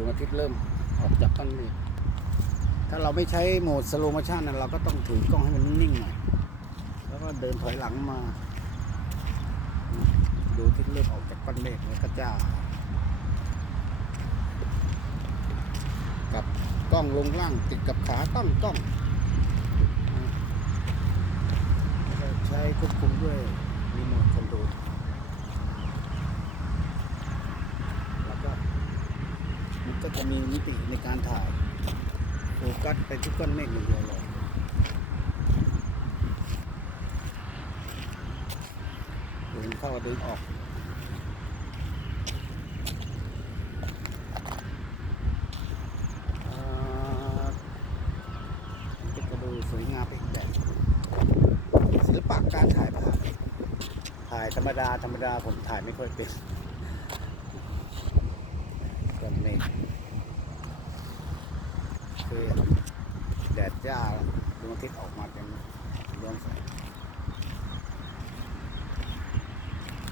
วงอาทิตย์เริ่มออกจากก้นเมฆถ้าเราไม่ใช้โหมดสโลโมชันนะเราก็ต้องถือกล้องให้มันนิ่งหน่อยแล้วก็เดินถอยหลังมา ดูอาที่เริ่มออกจากก้อนเมฆแล้วก็จ้ากับกล้องลงล่างติดกับขาตั้งกล้องใช้ควบคุมด้วยรีโมทคอนโทรลแล้วก็มัน ก็จะมีมิติในการถ่ายโฟกัสไปที่ก้อนเมฆอย่างเดียวเลยเดินเข้าเดินออกอ่ามันก็จะดูสวยงามไปอีกแบบศิลปะการถ่ายภาพถ่ายธรรมดาธรรมดาผมถ่ายไม่ค่อยเป็นก่อนเมฆ คือแดดจ้าดวงอาทิตย์ออกมาเป็นย้อนแสง